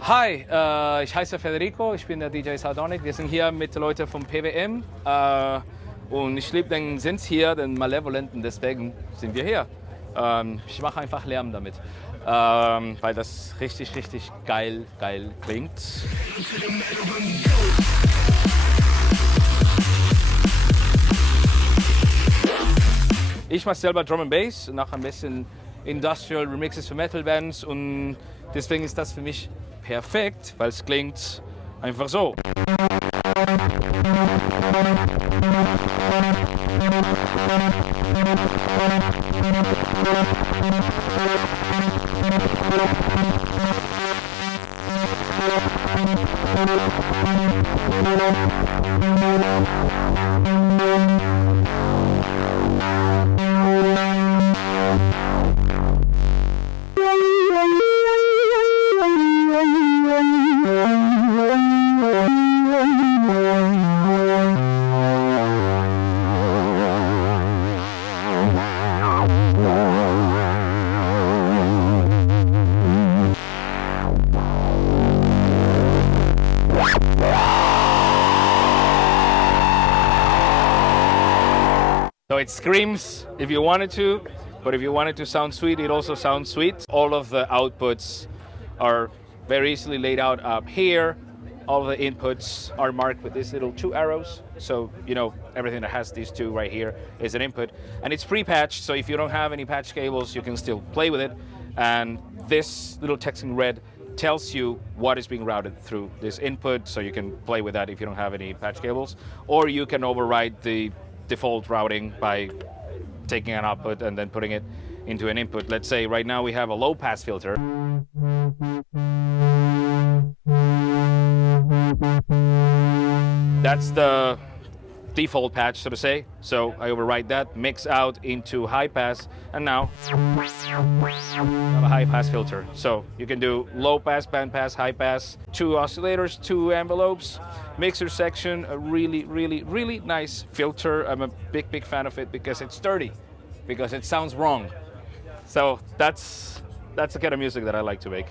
Hi, ich heiße Federico, ich bin der DJ Sardonic. Wir sind hier mit den Leuten vom PWM und ich liebe den Synth hier, den Malevolenten, deswegen sind wir hier. Ich mache einfach Lärm damit, weil das richtig, richtig geil klingt. Ich mache selber Drum and Bass und auch ein bisschen Industrial Remixes für Metal Bands und deswegen ist das für mich perfekt, weil es klingt einfach so. So it screams if you want it to, but if you want it to sound sweet, it also sounds sweet. All of the outputs are very easily laid out up here. All of the inputs are marked with these little 2 arrows. So, you know, everything that has these 2 right here is an input. And it's pre-patched, so if you don't have any patch cables, you can still play with it. And this little text in red tells you what is being routed through this input, so you can play with that if you don't have any patch cables. Or you can override the default routing by taking an output and then putting it into an input. Let's say right now we have a low pass filter. That's the default patch, so to say. So I override that, mix out into high pass, and now I have a high pass filter. So you can do low pass, band pass, high pass, 2 oscillators, 2 envelopes, mixer section, a really nice filter. I'm a big fan of it because it's sturdy, because it sounds wrong. So that's the kind of music that I like to make.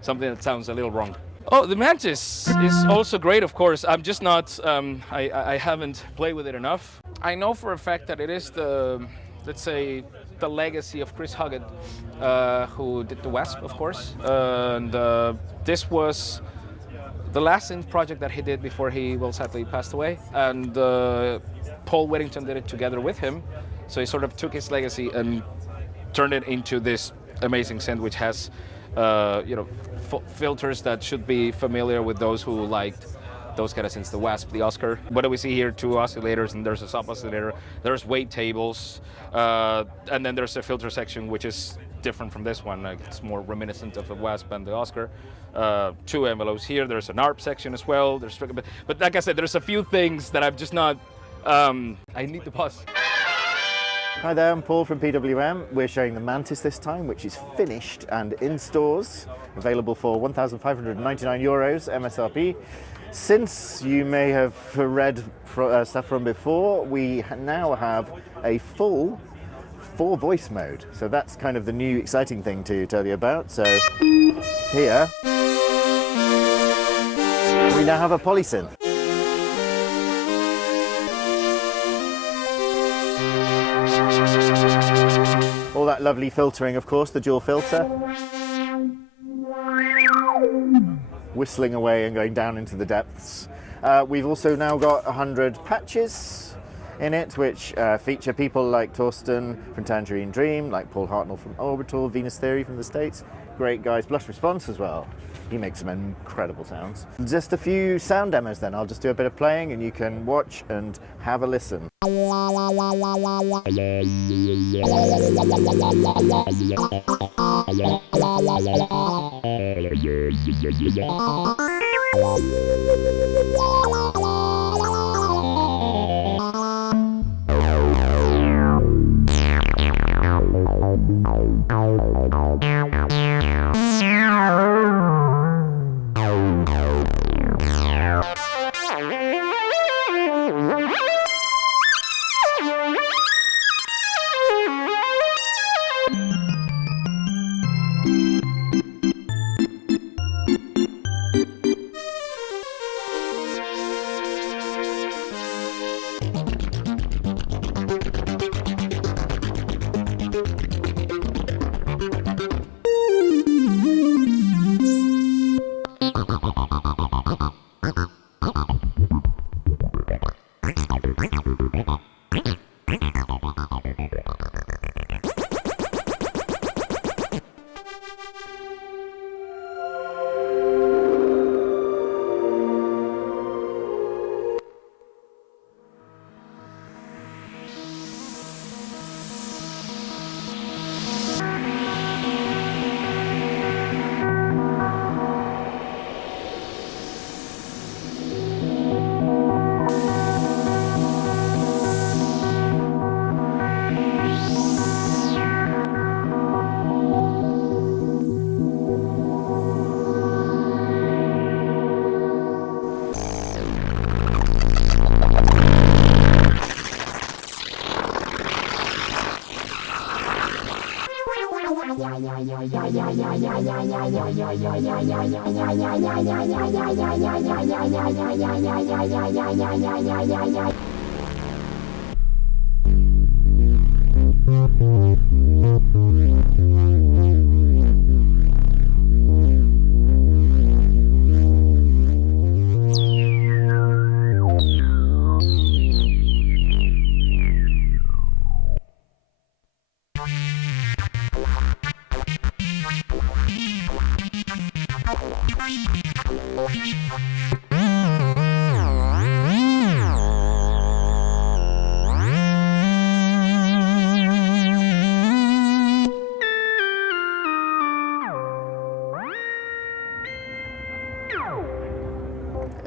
Something that sounds a little wrong. Oh, the Mantis is also great, of course. I'm just not, I haven't played with it enough. I know for a fact that it is the, let's say, the legacy of Chris Huggett, who did the Wasp, of course. And this was the last synth project that he did before he, well, sadly passed away. And Paul Whittington did it together with him. So he sort of took his legacy and turned it into this amazing synth, which has you know, filters that should be familiar with those who liked those kind of synths, the Wasp, the Oscar. What do we see here? 2 oscillators, and there's a sub oscillator. There's weight tables, and then there's a filter section, which is different from this one. Like, it's more reminiscent of the Wasp and the Oscar. 2 envelopes here. There's an ARP section as well. There's, but like I said, there's a few things that I'm just not. I need to pause. Hi there, I'm Paul from PWM. We're showing the Mantis this time, which is finished and in stores, available for €1,599 MSRP. Since you may have read stuff from before, we now have a full 4-voice mode. So that's kind of the new exciting thing to tell you about. So here, we now have a polysynth. All that lovely filtering, of course, the dual filter. Whistling away and going down into the depths. We've also now got 100 patches in it, which feature people like Torsten from Tangerine Dream, like Paul Hartnell from Orbital, Venus Theory from the States. Great guys. Blush Response as well. He makes some incredible sounds. Just a few sound demos then. I'll just do a bit of playing and you can watch and have a listen. There you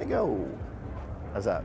go. How's that?